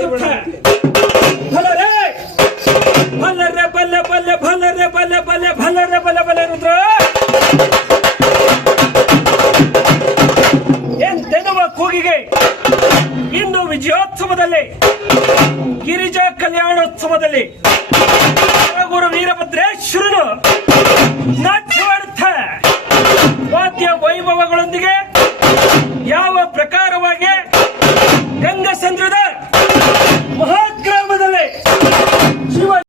ದುಃಖ ಭಲರೇ ಬಲ್ಲೆ ಬಲ್ಲೆ ಬಲ್ಲೆ ಭಲರೆ ಬಲ್ಲೆ ಬಲ್ಲೆ ಭಲರೆ ಬಲ್ಲೆ ಬಲ್ಲೆ ರುದ್ರ ಎಂತೆನ್ನುವ ಕೂಗಿಗೆ ಇಂದು ವಿಜಯೋತ್ಸವದಲ್ಲಿ ಗಿರಿಜಾ ಕಲ್ಯಾಣೋತ್ಸವದಲ್ಲಿ ಗುರು ವೀರಭದ್ರೇಶ್ವರನು ನಾಟ್ಯವಾಡುತ್ತ ವಾದ್ಯ ವೈಭವಗಳೊಂದಿಗೆ